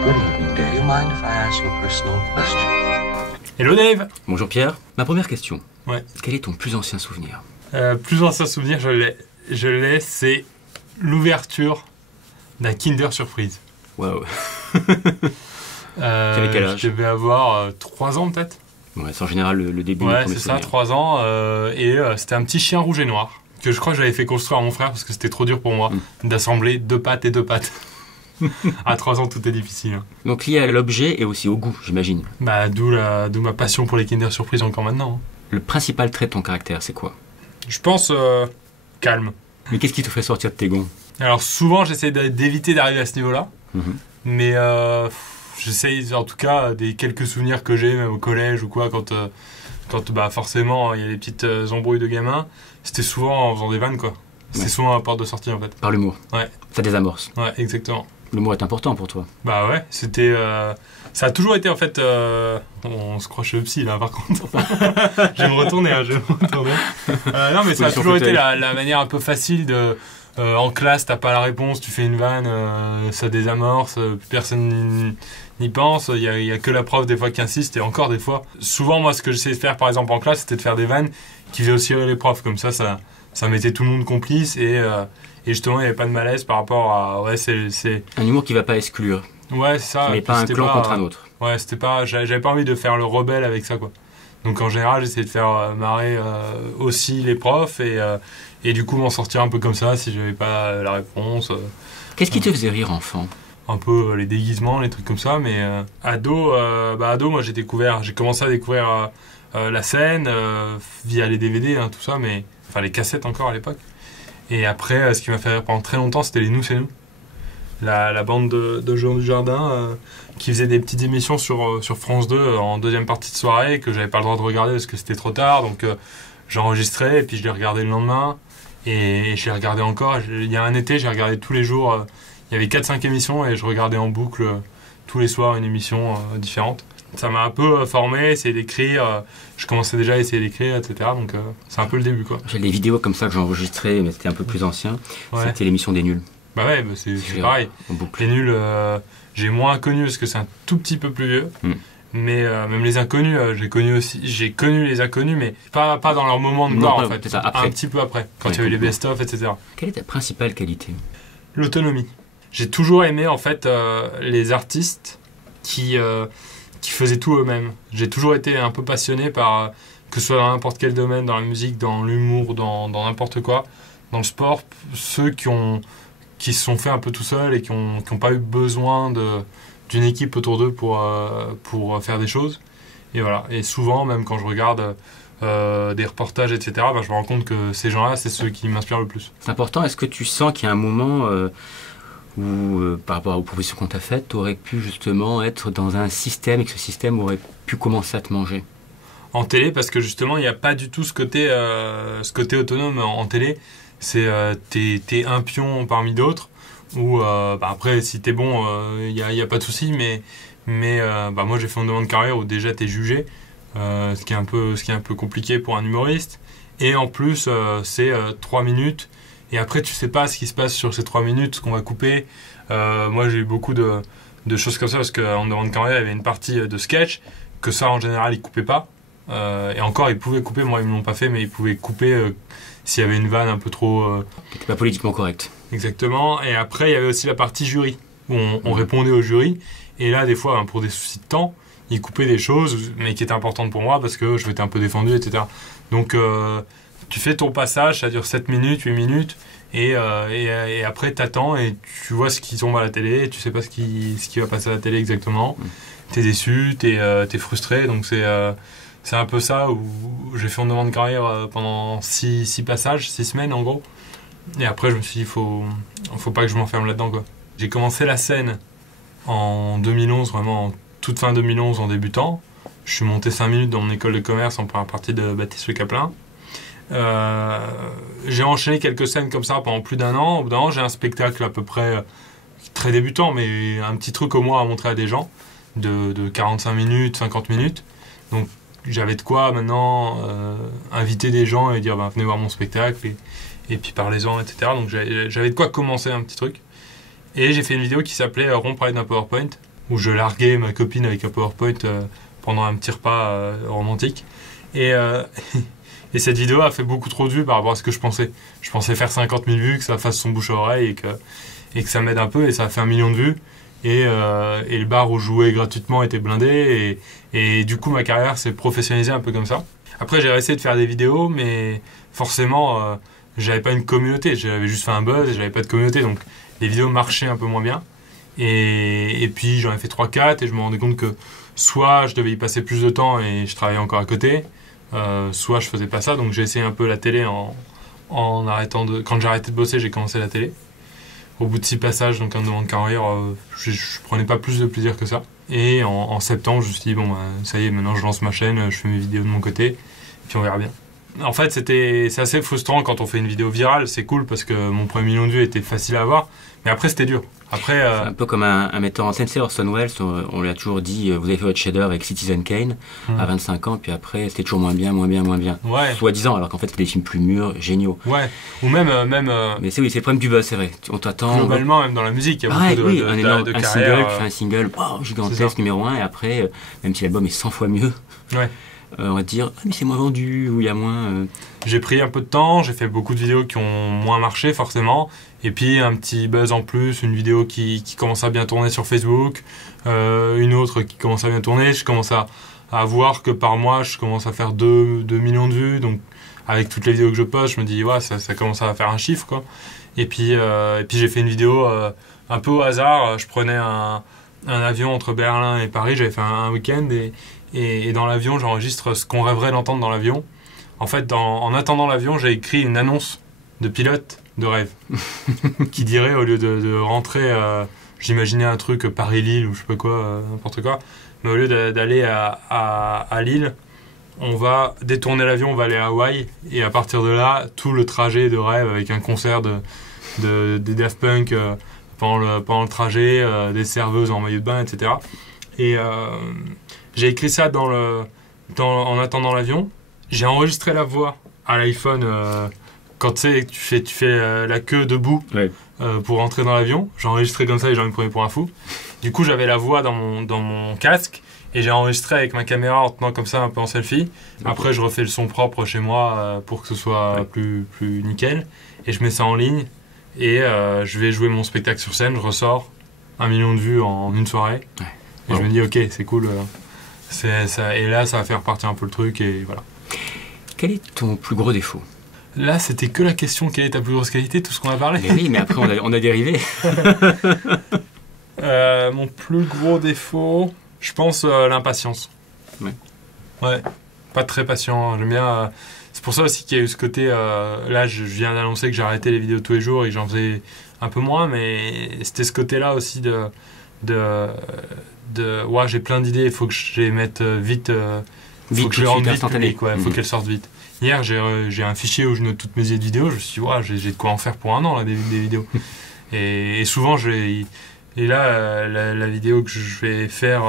Good evening, Dave. Do you mind if I ask you a personal question? Hello Dave. Bonjour Pierre. Ma première question. Ouais. Quel est ton plus ancien souvenir? Plus ancien souvenir, je l'ai, c'est l'ouverture d'un Kinder Surprise. Waouh. T'avais quel âge? Je devais avoir 3 ans peut-être. Ouais, c'est en général le début du Ouais, premier c'est ça, souvenir. 3 ans. C'était un petit chien rouge et noir que je crois que j'avais fait construire à mon frère parce que c'était trop dur pour moi d'assembler 2 pattes et 2 pattes. À 3 ans, tout est difficile. Hein. Donc lié à l'objet et aussi au goût, j'imagine. Bah, d'où ma passion pour les Kinder Surprise encore maintenant. Hein. Le principal trait de ton caractère, c'est quoi? Je pense calme. Mais qu'est-ce qui te fait sortir de tes gonds? Alors souvent, j'essaie d'éviter d'arriver à ce niveau-là. Mais j'essaye, en tout cas, des quelques souvenirs que j'ai, même au collège ou quoi, quand bah, forcément, il y a des petites embrouilles de gamins, c'était souvent en faisant des vannes, quoi. C'était souvent à la porte de sortie, en fait. Par l'humour. Ouais. Ça désamorce. Ouais, exactement. L'humour est important pour toi. Bah ouais, c'était... ça a toujours été, en fait... on se croche le psy, là, par contre. Je vais me retourner, hein, non, mais ça a toujours été la manière un peu facile de... en classe, t'as pas la réponse, tu fais une vanne, ça désamorce, plus personne n'y pense, il y a que la prof des fois qui insiste, et encore des fois. Souvent, moi, ce que j'essayais de faire, par exemple, en classe, c'était de faire des vannes qui faisaient aussi rire les profs, comme ça mettait tout le monde complice, et justement, il n'y avait pas de malaise par rapport à... Ouais, c'est... Un humour qui va pas exclure. Ouais, c'est ça. Mais pas un clan contre un autre. Ouais, c'était pas... J'avais pas envie de faire le rebelle avec ça, quoi. Donc, en général, j'essayais de faire marrer aussi les profs, et du coup, m'en sortir un peu comme ça, si j'avais pas la réponse. Qu'est-ce qui te faisait rire enfant? Un peu les déguisements, les trucs comme ça, mais ado, moi j'ai commencé à découvrir la scène via les DVD, hein, tout ça, mais enfin les cassettes encore à l'époque. Et après, ce qui m'a fait rire pendant très longtemps, c'était les Nous c'est nous, la bande de Jean Dujardin qui faisait des petites émissions sur France 2 en deuxième partie de soirée que j'avais pas le droit de regarder parce que c'était trop tard, donc j'enregistrais et puis je les regardais le lendemain et je les regardais encore. Il y a un été, j'ai regardé tous les jours. Il y avait 4-5 émissions et je regardais en boucle tous les soirs une émission différente. Ça m'a un peu formé, essayé d'écrire. Je commençais déjà à essayer d'écrire, etc. Donc c'est un peu le début, quoi. J'ai des vidéos comme ça que j'ai enregistrées, mais c'était un peu plus ancien. Ouais. C'était l'émission des nuls. Bah ouais, c'est pareil. Les nuls, j'ai moins connu parce que c'est un tout petit peu plus vieux. Mais même les inconnus, j'ai connu les inconnus, mais pas dans leur moment de gloire, en fait. Ça, un petit peu après, quand il y avait les best-of, etc. Quelle est ta principale qualité? L'autonomie. J'ai toujours aimé, en fait, les artistes qui faisaient tout eux-mêmes. J'ai toujours été un peu passionné par, que ce soit dans n'importe quel domaine, dans la musique, dans l'humour, dans n'importe quoi, dans le sport, ceux qui se sont faits un peu tout seuls et qui ont pas eu besoin d'une équipe autour d'eux pour faire des choses. Et voilà. Et souvent, même quand je regarde des reportages, etc., je me rends compte que ces gens-là, c'est ceux qui m'inspirent le plus. C'est important. Est-ce que tu sens qu'il y a un moment où, par rapport aux propositions qu'on t'a faites, tu aurais pu justement être dans un système et que ce système aurait pu commencer à te manger? En télé, parce que justement, il n'y a pas du tout ce côté autonome en télé. C'est t'es un pion parmi d'autres. Ou après, si t'es bon, il y a pas de souci. Mais moi, j'ai fait une demande de carrière où déjà t'es jugé, ce qui est un peu compliqué pour un humoriste. Et en plus, c'est 3 minutes. Et après, tu sais pas ce qui se passe sur ces 3 minutes, ce qu'on va couper. Moi, j'ai eu beaucoup de choses comme ça parce qu'en demande de carrière, il y avait une partie de sketch que ça, en général, ils coupaient pas. Et encore, ils pouvaient couper. Moi, ils me l'ont pas fait, mais ils pouvaient couper s'il y avait une vanne un peu trop... Qui n'était pas politiquement correcte. Exactement. Et après, il y avait aussi la partie jury, où on répondait au jury. Et là, des fois, pour des soucis de temps, ils coupaient des choses, mais qui étaient importantes pour moi, parce que je m'étais un peu défendu, etc. Donc, tu fais ton passage, ça dure 7 minutes, 8 minutes, et après, t'attends, et tu vois ce qui tombe à la télé, et tu sais pas ce qui va passer à la télé exactement. T'es déçu, t'es frustré, donc c'est un peu ça où j'ai fait une demande de carrière pendant 6 passages, 6 semaines en gros. Et après, je me suis dit, faut pas que je m'enferme là-dedans, quoi. J'ai commencé la scène en 2011, vraiment en toute fin 2011, en débutant. Je suis monté 5 minutes dans mon école de commerce en première partie de Baptiste Le Caplin. J'ai enchaîné quelques scènes comme ça pendant plus d'un an. Au bout d'un an, j'ai un spectacle à peu près très débutant, mais un petit truc au moins à montrer à des gens de 45 minutes, 50 minutes. Donc, j'avais de quoi maintenant inviter des gens et dire venez voir mon spectacle et puis parlez-en, etc. Donc j'avais de quoi commencer un petit truc. Et j'ai fait une vidéo qui s'appelait Rond parler d'un PowerPoint. où je larguais ma copine avec un PowerPoint pendant un petit repas romantique. Et, et cette vidéo a fait beaucoup trop de vues par rapport à ce que je pensais. Je pensais faire 50 000 vues, que ça fasse son bouche à oreille et que ça m'aide un peu, et ça a fait 1 million de vues. Et le bar où je jouais gratuitement était blindé, et du coup ma carrière s'est professionnalisée un peu comme ça. Après j'ai essayé de faire des vidéos, mais forcément j'avais pas une communauté, j'avais juste fait un buzz et j'avais pas de communauté, donc les vidéos marchaient un peu moins bien. Et puis j'en ai fait 3-4 et je me rendais compte que soit je devais y passer plus de temps et je travaillais encore à côté, soit je faisais pas ça, donc j'ai essayé un peu la télé en arrêtant de... Quand j'ai arrêté de bosser, j'ai commencé la télé. Au bout de 6 passages, donc un 2 ans de carrière, je prenais pas plus de plaisir que ça. Et en septembre, je me suis dit, bon, ça y est, maintenant je lance ma chaîne, je fais mes vidéos de mon côté, puis on verra bien. En fait, c'est assez frustrant quand on fait une vidéo virale, c'est cool parce que mon premier million de vues était facile à avoir, mais après c'était dur. Après, c'est un peu comme un metteur en scène, c'est Orson Welles, on lui a toujours dit, vous avez fait votre chef-d'œuvre avec Citizen Kane à 25 ans, puis après c'était toujours moins bien. Ouais. Soi-disant, alors qu'en fait c'était des films plus mûrs, géniaux. Ouais, ou même... Mais c'est le problème du buzz, c'est vrai. On t'attend... Globalement, même dans la musique, il y a beaucoup de un carrières. Single, tu fais un single, gigantesque, numéro 1, et après, même si l'album est 100 fois mieux... Ouais. On va te dire, mais c'est moins vendu, ou il y a moins... J'ai pris un peu de temps, j'ai fait beaucoup de vidéos qui ont moins marché forcément, et puis un petit buzz en plus, une vidéo qui commence à bien tourner sur Facebook, une autre qui commence à bien tourner, je commence à voir que par mois je commence à faire 2 millions de vues, donc avec toutes les vidéos que je poste, je me dis ouais, ça commence à faire un chiffre quoi. Et puis j'ai fait une vidéo un peu au hasard, je prenais un avion entre Berlin et Paris, j'avais fait un week-end et dans l'avion, j'enregistre ce qu'on rêverait d'entendre dans l'avion. En fait, en attendant l'avion, j'ai écrit une annonce de pilote de rêve qui dirait, au lieu de rentrer, j'imaginais un truc Paris-Lille ou je sais pas quoi, n'importe quoi, mais au lieu d'aller à Lille, on va détourner l'avion, on va aller à Hawaï, et à partir de là, tout le trajet de rêve avec un concert des Daft Punk pendant le trajet, des serveuses en maillot de bain, etc. Et j'ai écrit ça en attendant l'avion. J'ai enregistré la voix à l'iPhone quand tu fais la queue debout pour rentrer dans l'avion. J'ai enregistré comme ça, les gens me prenaient pour un fou. Du coup, j'avais la voix dans mon casque et j'ai enregistré avec ma caméra en tenant comme ça un peu en selfie. Après, je refais le son propre chez moi pour que ce soit plus nickel. Et je mets ça en ligne et je vais jouer mon spectacle sur scène. Je ressors 1 million de vues en une soirée. Et je me dis, ok, c'est cool. Ça, et là, ça va faire partir un peu le truc et voilà. Quel est ton plus gros défaut ? Là, c'était que la question, quelle est ta plus grosse qualité, tout ce qu'on a parlé. Mais oui, mais après, on a dérivé. Mon plus gros défaut, je pense l'impatience. Ouais. Pas très patient. J'aime bien. C'est pour ça aussi qu'il y a eu ce côté. Là, je viens d'annoncer que j'ai arrêté les vidéos tous les jours et que j'en faisais un peu moins, mais c'était ce côté-là aussi ouais, j'ai plein d'idées, il faut que je les mette vite. Faut que je les rende vite publiques, ouais, faut qu'elles sortent vite. Hier, j'ai un fichier où je note toutes mes idées de vidéos. Je me suis dit, ouais, j'ai de quoi en faire pour 1 an, là, des vidéos. et souvent, la vidéo que je vais faire,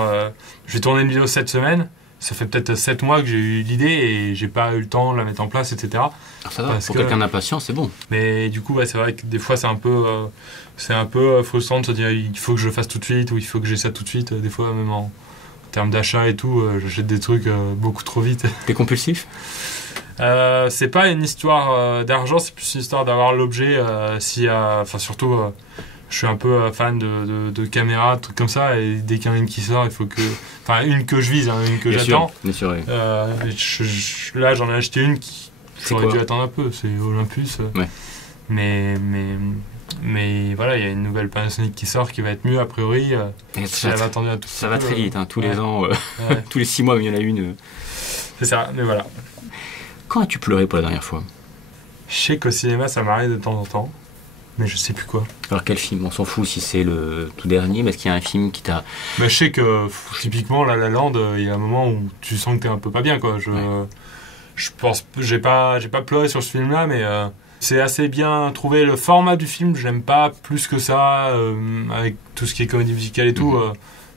je vais tourner une vidéo cette semaine. Ça fait peut-être 7 mois que j'ai eu l'idée et j'ai pas eu le temps de la mettre en place, etc. Alors ça va, pour quelqu'un d'impatient, c'est bon. Mais du coup, c'est vrai que des fois, c'est un peu frustrant de se dire, il faut que je le fasse tout de suite ou il faut que j'ai ça tout de suite. Des fois, même en termes d'achat et tout, j'achète des trucs beaucoup trop vite. T'es compulsif ? C'est pas une histoire d'argent, c'est plus une histoire d'avoir l'objet. Surtout, je suis un peu fan de caméras, de trucs comme ça, et dès qu'il y en a une qui sort, il faut que... Enfin, une que je vise, une que j'attends. Bien sûr, oui. Là, j'en ai acheté une qui... J'aurais dû attendre un peu, c'est Olympus. Ouais. Mais voilà, il y a une nouvelle Panasonic qui sort qui va être mieux a priori. J'avais attendu à tout ça va très vite, tous les ans, tous les 6 mois, il y en a une. C'est ça, mais voilà. Quand as-tu pleuré pour la dernière fois ? Je sais qu'au cinéma, ça m'arrive de temps en temps, mais je sais plus quoi. Alors quel film ? On s'en fout si c'est le tout dernier, mais est-ce qu'il y a un film qui t'a... Je sais que typiquement, La La Land, il y a un moment où tu sens que t'es un peu pas bien, quoi. Je pense, j'ai pas pleuré sur ce film-là, mais c'est assez bien trouvé. Le format du film, je l'aime pas plus que ça, avec tout ce qui est comédie musicale et tout.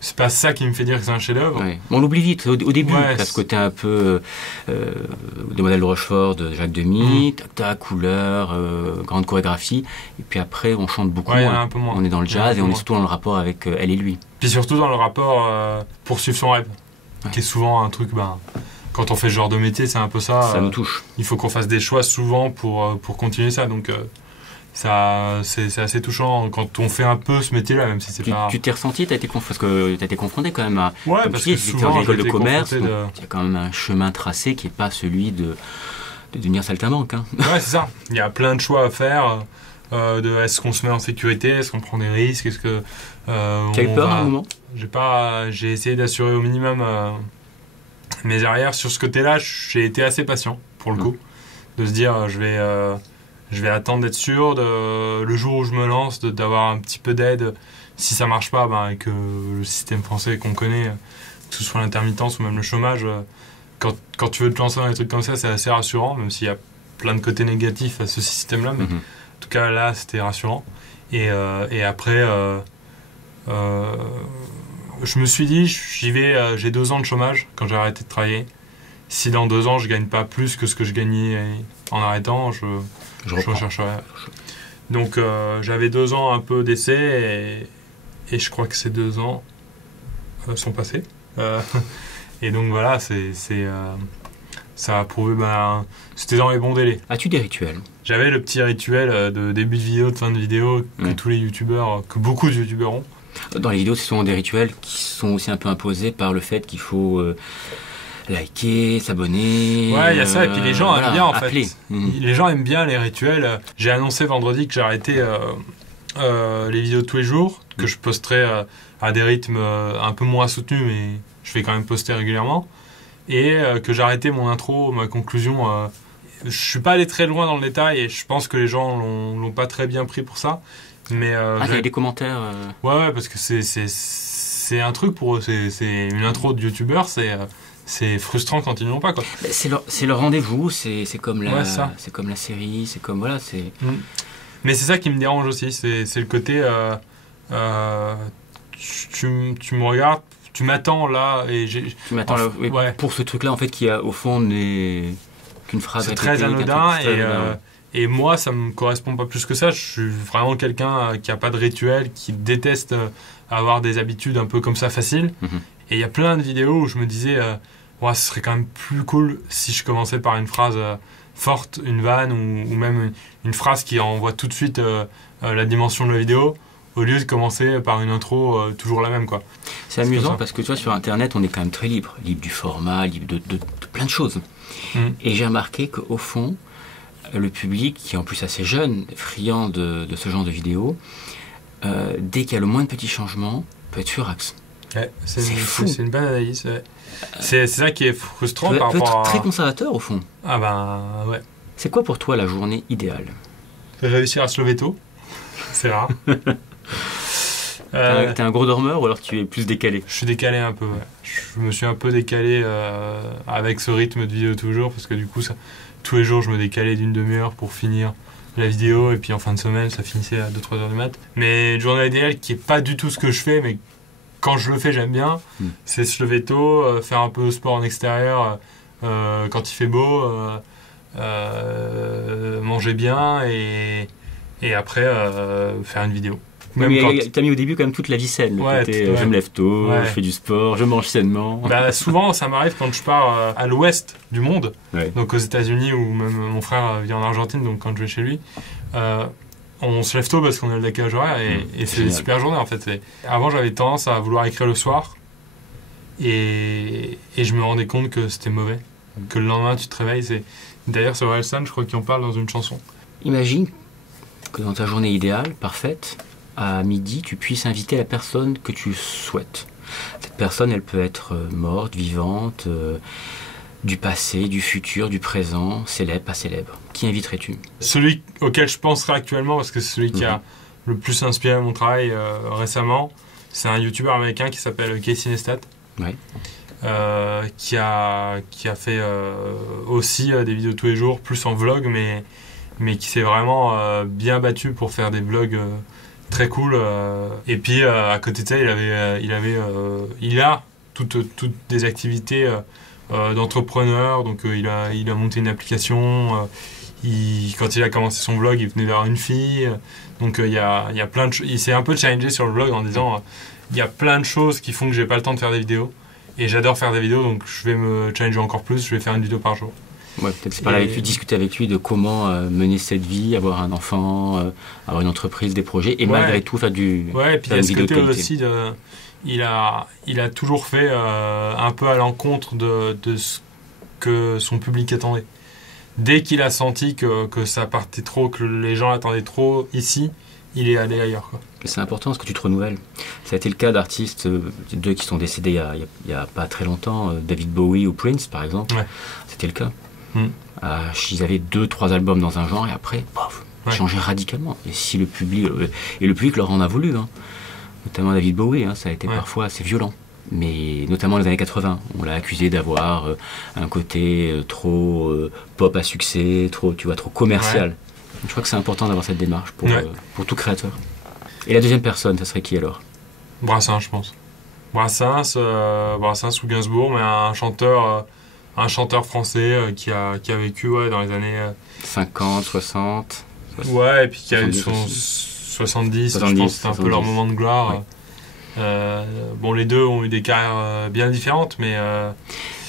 c'est pas ça qui me fait dire que c'est un chef-d'œuvre. Ouais. On l'oublie vite au début, Ouais, parce que côté un peu des modèles de Rochefort, de Jacques Demy, tac, couleur, grande chorégraphie, et puis après on chante beaucoup Ouais, il y en a moins. un peu moins. On est dans le Il y en a un jazz peu et on est moins. surtout dans le rapport avec elle et lui. Puis surtout dans le rapport poursuivre son rêve, qui est souvent un truc, quand on fait ce genre de métier, c'est un peu ça. Ça nous touche. Il faut qu'on fasse des choix souvent pour continuer ça. Donc ça, c'est assez touchant quand on fait un peu ce métier-là, même si c'est pas... Tu t'es ressenti, parce que tu as été confronté quand même à... Ouais, comme parce tu que dis, c'était souvent, en école j'ai de été commerce, confronté donc il y a quand même un chemin tracé qui n'est pas celui de devenir saltimbanque. Hein. Ouais, c'est ça. Il y a plein de choix à faire. Est-ce qu'on se met en sécurité, est-ce qu'on prend des risques, est-ce que... Tu as eu peur à un moment? J'ai essayé d'assurer au minimum mes arrières. Sur ce côté-là, j'ai été assez patient, pour le coup. De se dire, je vais attendre d'être sûr, le jour où je me lance, d'avoir un petit peu d'aide. Si ça marche pas, avec le système français qu'on connaît, que ce soit l'intermittence ou même le chômage, quand tu veux te lancer dans des trucs comme ça, c'est assez rassurant, même s'il y a plein de côtés négatifs à ce système-là. Mais en tout cas, là, c'était rassurant. Et après, je me suis dit, j'y vais, j'ai 2 ans de chômage quand j'ai arrêté de travailler. Si dans 2 ans, je gagne pas plus que ce que je gagnais en arrêtant, je rechercherai. Donc, j'avais 2 ans un peu d'essai et je crois que ces 2 ans sont passés. Et donc, voilà, ça a prouvé, c'était dans les bons délais. As-tu des rituels? J'avais le petit rituel de début de vidéo, de fin de vidéo, que beaucoup de youtubeurs ont. Dans les vidéos, ce sont des rituels qui sont aussi un peu imposés par le fait qu'il faut liker, s'abonner. Ouais, il y a ça, et puis les gens aiment bien en appeler. fait. Les gens aiment bien les rituels. J'ai annoncé vendredi que j'arrêtais les vidéos de tous les jours, que je posterais à des rythmes un peu moins soutenus, mais je vais quand même poster régulièrement. Et que j'arrêtais mon intro, ma conclusion. Je suis pas allé très loin dans le détail et je pense que les gens l'ont pas très bien pris pour ça. Mais t'avais des commentaires Ouais, parce que c'est un truc pour eux. C'est une intro de youtubeur, c'est frustrant quand ils ne l'ont pas, quoi. C'est leur rendez-vous, c'est comme la c'est comme la série, c'est comme voilà, c'est. Mais c'est ça qui me dérange aussi, c'est le côté tu me regardes, tu m'attends là et tu m'attends là, ouais. Pour ce truc là en fait qui au fond n'est qu'une phrase c'est répétée, très anodin et moi ça me correspond pas plus que ça. Je suis vraiment quelqu'un qui a pas de rituel, qui déteste avoir des habitudes un peu comme ça faciles. Et il y a plein de vidéos où je me disais ce serait quand même plus cool si je commençais par une phrase forte, une vanne ou même une phrase qui envoie tout de suite la dimension de la vidéo, au lieu de commencer par une intro toujours la même, quoi. C'est amusant parce que tu vois, sur internet on est quand même très libre du format, libre de plein de choses. Et j'ai remarqué qu'au fond le public, qui est en plus assez jeune, friand de ce genre de vidéos, dès qu'il y a le moindre petit changement, peut être furax. Ouais, c'est fou. C'est une bonne analyse. Ouais. C'est ça qui est frustrant par peut rapport être très conservateur au fond. Ouais. C'est quoi pour toi la journée idéale? Réussir à se lever tôt, c'est rare. T'es un gros dormeur ou alors tu es plus décalé? Je suis décalé un peu, ouais. Je me suis un peu décalé avec ce rythme de vidéo toujours, parce que du coup, tous les jours, je me décalais d'une demi-heure pour finir la vidéo, et puis en fin de semaine, ça finissait à 2-3 heures du mat. Mais une journée idéale qui est pas du tout ce que je fais, mais quand je le fais, j'aime bien, c'est se lever tôt, faire un peu de sport en extérieur quand il fait beau, manger bien, et après faire une vidéo. T'as mis au début quand même toute la vie saine, le côté je me lève tôt, je fais du sport, je mange sainement. Souvent ça m'arrive quand je pars à l'ouest du monde, donc aux États-Unis, ou même mon frère vit en Argentine, donc quand je vais chez lui, on se lève tôt parce qu'on a le décalage horaire et c'est des super journées en fait. Avant j'avais tendance à vouloir écrire le soir et je me rendais compte que c'était mauvais, que le lendemain tu te réveilles. D'ailleurs c'est Orelsan, je crois qu'il en parle dans une chanson. Imagine que dans ta journée idéale, parfaite, à midi, tu puisses inviter la personne que tu souhaites. Cette personne, elle peut être morte, vivante, du passé, du futur, du présent, célèbre, pas célèbre. Qui inviterais-tu? Celui auquel je penserais actuellement, parce que c'est celui qui a le plus inspiré mon travail récemment, c'est un youtubeur américain qui s'appelle Casey Neistat, qui a fait aussi des vidéos tous les jours, plus en vlog, mais qui s'est vraiment bien battu pour faire des vlogs très cool. Et puis à côté de ça, il a toutes des activités d'entrepreneur. Donc il a monté une application. Quand il a commencé son blog, il venait vers une fille. Donc il y a plein de choses. Il s'est un peu challengé sur le blog en disant il y a plein de choses qui font que j'ai pas le temps de faire des vidéos. Et j'adore faire des vidéos, donc je vais me challenger encore plus. Je vais faire une vidéo par jour. Ouais, peut-être c'est parler avec lui, discuter avec lui de comment mener cette vie, avoir un enfant, avoir une entreprise, des projets, et malgré tout faire du. Ouais, et puis il y a ce côté aussi il a toujours fait un peu à l'encontre de ce que son public attendait. Dès qu'il a senti que ça partait trop, que les gens attendaient trop ici, il est allé ailleurs, quoi. C'est important parce que tu te renouvelles. Ça a été le cas d'artistes, deux qui sont décédés il y a pas très longtemps, David Bowie ou Prince par exemple. Ouais. C'était le cas. Ils avaient 2-3 albums dans un genre et après, pof, changé radicalement. Et si le public leur en a voulu, hein. Notamment David Bowie, hein, ça a été parfois assez violent. Mais notamment les années 80, on l'a accusé d'avoir un côté trop pop à succès, trop commercial. Ouais. Je crois que c'est important d'avoir cette démarche pour tout créateur. Et la deuxième personne, ça serait qui alors? Brassens, je pense. Brassens ou Gainsbourg, mais un chanteur français qui a vécu dans les années 50, 60. Ouais, et puis qui a eu son 70, je pense que c'était un peu leur moment de gloire. Ouais. Les deux ont eu des carrières bien différentes, mais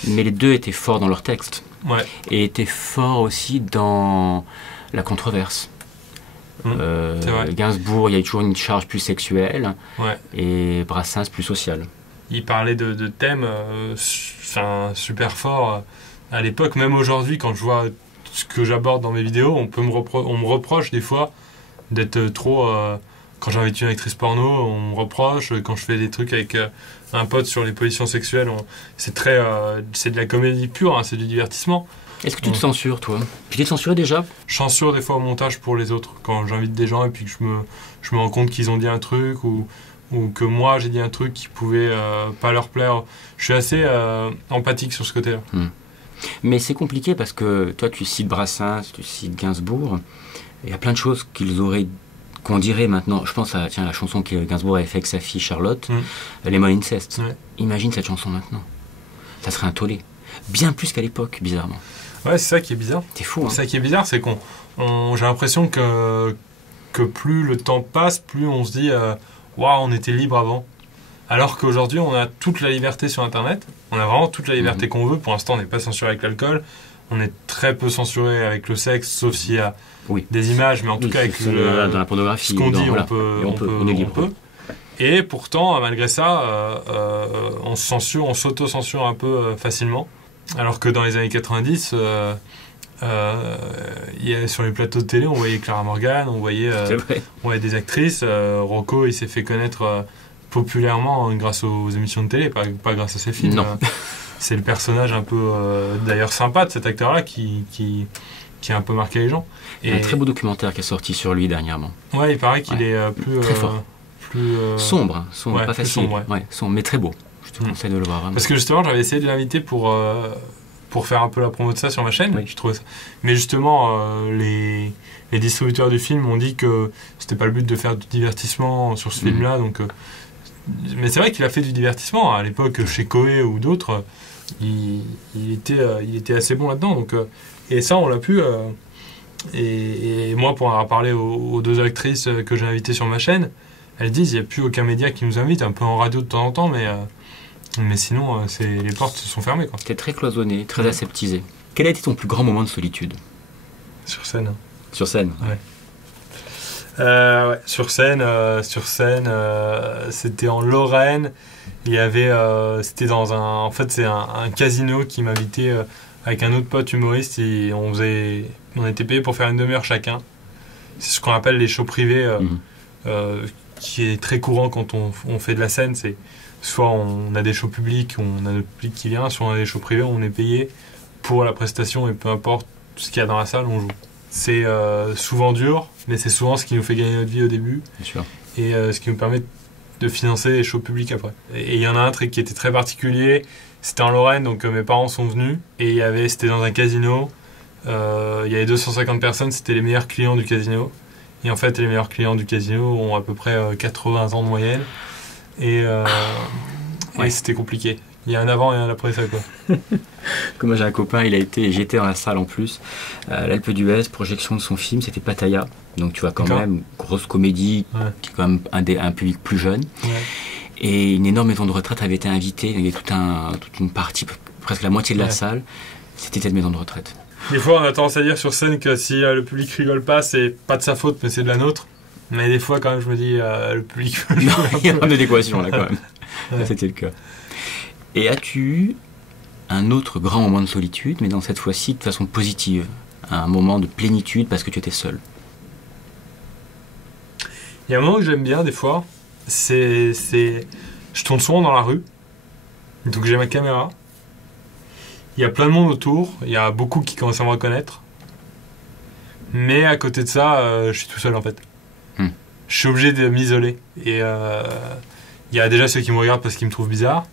les deux étaient forts dans leur texte. Ouais. Et étaient forts aussi dans la controverse. Gainsbourg, il y a toujours une charge plus sexuelle, et Brassens plus sociale. Il parlait de thèmes super forts à l'époque. Même aujourd'hui, quand je vois ce que j'aborde dans mes vidéos, on me reproche des fois d'être trop... quand j'invite une actrice porno, on me reproche. Quand je fais des trucs avec un pote sur les positions sexuelles, c'est de la comédie pure, hein, c'est du divertissement. Est-ce que tu te censures, toi? Tu t'es censuré déjà? Je censure des fois au montage pour les autres. Quand j'invite des gens et puis que je me rends compte qu'ils ont dit un truc ou que moi j'ai dit un truc qui pouvait pas leur plaire. Je suis assez empathique sur ce côté-là. Mais c'est compliqué parce que toi tu cites Brassens, tu cites Gainsbourg. Il y a plein de choses qu'on dirait maintenant. Je pense à la chanson que Gainsbourg avait fait avec sa fille Charlotte, Lemon Incest. Ouais. Imagine cette chanson maintenant. Ça serait un tollé. Bien plus qu'à l'époque, bizarrement. Ouais, c'est ça qui est bizarre. C'est fou. Hein. C'est ça qui est bizarre, c'est j'ai l'impression que plus le temps passe, plus on se dit waouh, on était libre avant. Alors qu'aujourd'hui, on a toute la liberté sur Internet. On a vraiment toute la liberté qu'on veut. Pour l'instant, on n'est pas censuré avec l'alcool. On est très peu censuré avec le sexe, sauf s'il y a des images, mais en tout cas avec dans la pornographie. Ce qu'on dit, on est libre. Et pourtant, malgré ça, on se censure, on s'auto-censure un peu facilement. Alors que dans les années 90, sur les plateaux de télé, on voyait Clara Morgan, on voyait des actrices. Rocco, il s'est fait connaître populairement grâce aux émissions de télé, pas grâce à ses films. Non. C'est le personnage un peu, d'ailleurs sympa de cet acteur-là qui a un peu marqué les gens. Il y a un très beau documentaire qui est sorti sur lui dernièrement. Ouais, il paraît qu'il est plus... Très fort. Sombre, pas facile. Sombre, sombre, mais très beau. Je te conseille de le voir. Vraiment. Parce que justement, j'avais essayé de l'inviter pour faire un peu la promo de ça sur ma chaîne. Je trouvais ça. Mais justement, les distributeurs du film m'ont dit que c'était pas le but de faire du divertissement sur ce film-là. Donc, mais c'est vrai qu'il a fait du divertissement. À l'époque, chez Koei ou d'autres, il était assez bon là-dedans. Donc, et ça, on l'a pu... Et moi, pour en parler aux deux actrices que j'ai invitées sur ma chaîne, elles disent qu'il n'y a plus aucun média qui nous invite, un peu en radio de temps en temps, mais sinon, les portes se sont fermées. C'était très cloisonné, très aseptisé. Quel a été ton plus grand moment de solitude? Sur scène. Sur scène? Ouais. Sur scène, c'était en Lorraine. Il y avait, c'était dans c'est un casino qui m'invitait avec un autre pote humoriste et on était payé pour faire une demi-heure chacun. C'est ce qu'on appelle les shows privés, qui est très courant quand on fait de la scène. C'est soit on a des shows publics, on a notre public qui vient, soit on a des shows privés, on est payé pour la prestation et peu importe ce qu'il y a dans la salle, on joue. C'est souvent dur, mais c'est souvent ce qui nous fait gagner notre vie au début. Bien sûr. Et ce qui nous permet de financer les shows publics après. Et il y en a un truc qui était très particulier, c'était en Lorraine, donc mes parents sont venus, et c'était dans un casino, il y avait 250 personnes, c'était les meilleurs clients du casino, Et en fait, les meilleurs clients du casino ont à peu près 80 ans de moyenne. Et c'était compliqué. Il y a un avant et un après ça, quoi. Comme moi j'ai un copain, j'étais dans la salle en plus, l'Alpe d'Huez, projection de son film, c'était Pattaya. Donc tu vois quand même, grosse comédie, qui est quand même un public plus jeune. Ouais. Et une énorme maison de retraite avait été invitée, il y avait toute une partie, presque la moitié de la salle, c'était cette maison de retraite. Des fois on a tendance à dire sur scène que si le public rigole pas, c'est pas de sa faute, mais c'est de la nôtre. Mais des fois quand même je me dis, le public... Non, il y a une adéquation là quand même. Là, c'était le cas. Et as-tu eu un autre grand moment de solitude, mais dans cette fois-ci de façon positive, un moment de plénitude parce que tu étais seul? Il y a un moment que j'aime bien des fois, je tourne souvent dans la rue, donc j'ai ma caméra, il y a plein de monde autour, il y a beaucoup qui commencent à me reconnaître, mais à côté de ça, je suis tout seul en fait. Je suis obligé de m'isoler, et il y a déjà ceux qui me regardent parce qu'ils me trouvent bizarre,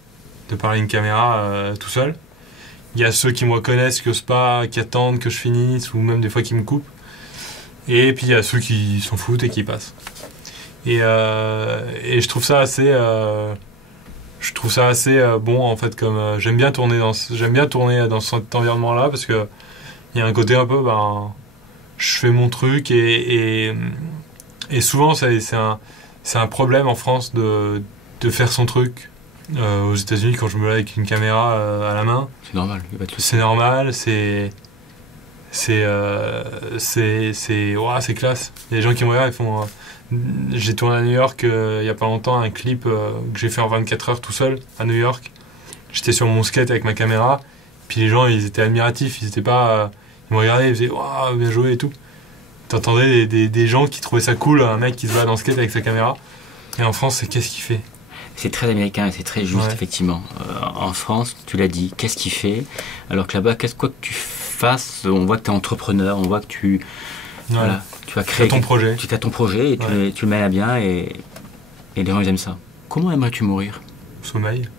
de parler à une caméra tout seul. Il y a ceux qui me reconnaissent, qui n'osent pas, qui attendent que je finisse, ou même des fois qui me coupent. Et puis il y a ceux qui s'en foutent et qui passent. Et je trouve ça assez, bon en fait, comme j'aime bien tourner dans cet environnement-là parce que il y a un côté un peu, je fais mon truc et souvent c'est un problème en France de faire son truc. Aux États-Unis, quand je me lève avec une caméra à la main, c'est normal. C'est normal, c'est classe. Il y a des gens qui me regardent, ils font. J'ai tourné à New York il y a pas longtemps un clip que j'ai fait en 24 heures tout seul à New York. J'étais sur mon skate avec ma caméra, puis les gens ils étaient admiratifs, ils étaient pas, ils me regardaient, ils faisaient waouh bien joué et tout. T'entendais des gens qui trouvaient ça cool, un mec qui se bat dans le skate avec sa caméra. Et en France, c'est qu'est-ce qu'il fait? C'est très américain et c'est très juste, effectivement. En France, tu l'as dit, qu'est-ce qu'il fait? Alors que là-bas, quoi que tu fasses, on voit que tu es entrepreneur, on voit que tu vas créer ton projet. Tu as ton projet et tu le mènes à bien et les gens ils aiment ça. Comment aimerais-tu mourir? Sommeil.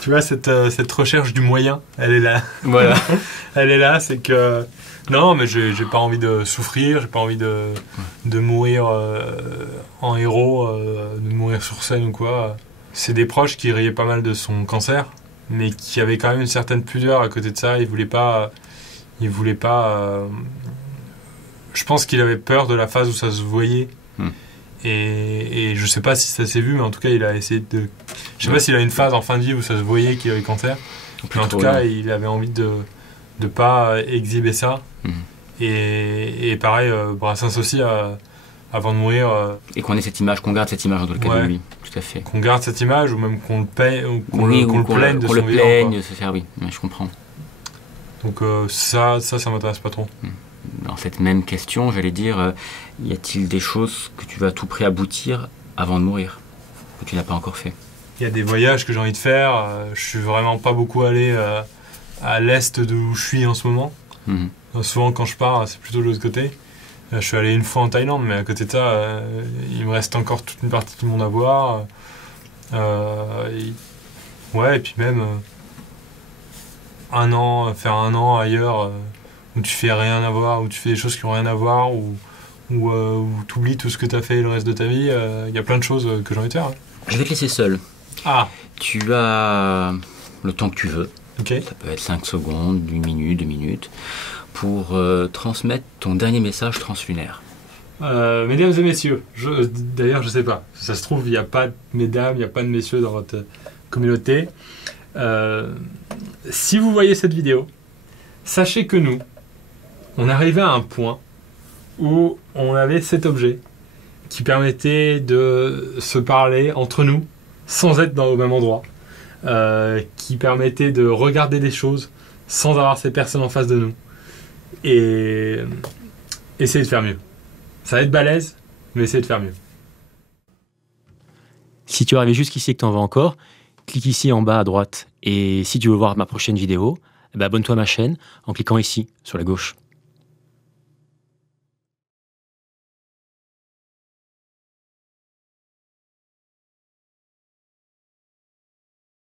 Tu vois, cette recherche du moyen, elle est là. Voilà. Elle est là, c'est que... Non, mais j'ai pas envie de souffrir, j'ai pas envie de mourir en héros, de mourir sur scène ou quoi. C'est des proches qui riaient pas mal de son cancer, mais qui avaient quand même une certaine pudeur à côté de ça. Ils voulaient pas je pense qu'il avait peur de la phase où ça se voyait. Et je sais pas si ça s'est vu, mais en tout cas, il a essayé de... Je sais pas s'il a une phase en fin de vie où ça se voyait qu'il avait cancer. Mais en tout cas, il avait envie de pas exhiber ça. Et pareil, Brassens aussi, avant de mourir... et qu'on ait cette image, qu'on garde cette image dans le cas de lui. Tout à fait. Qu'on garde cette image, ou même qu'on le paye, ou qu'on le plaigne de son vivant. Qu'on le plaigne de se faire, oui, je comprends. Donc ça m'intéresse pas trop. Dans cette même question, j'allais dire, y a-t-il des choses que tu vas à tout prix aboutir avant de mourir, que tu n'as pas encore fait? Il y a des voyages que j'ai envie de faire. Je suis vraiment pas beaucoup allé à l'est d'où je suis en ce moment. Souvent quand je pars, c'est plutôt de l'autre côté. Je suis allé une fois en Thaïlande, mais à côté de ça, il me reste encore toute une partie du monde à voir. Et puis même faire un an ailleurs où tu fais rien à voir, où tu fais des choses qui n'ont rien à voir, où tu oublies tout ce que tu as fait le reste de ta vie. Il y a plein de choses que j'ai envie de faire. Je vais te laisser seul. Ah. Tu as le temps que tu veux. Okay. Ça peut être 5 secondes, 1 minute, 2 minutes, pour transmettre ton dernier message translunaire. Mesdames et messieurs, d'ailleurs je sais pas, ça se trouve il n'y a pas de mesdames, il n'y a pas de messieurs dans votre communauté. Si vous voyez cette vidéo, sachez que nous, on arrivait à un point où on avait cet objet qui permettait de se parler entre nous sans être au même endroit, qui permettait de regarder des choses sans avoir ces personnes en face de nous et essayer de faire mieux. Ça va être balèze, mais essayez de faire mieux. Si tu es arrivé jusqu'ici et que tu en veux encore, clique ici en bas à droite. Et si tu veux voir ma prochaine vidéo, abonne-toi à ma chaîne en cliquant ici sur la gauche.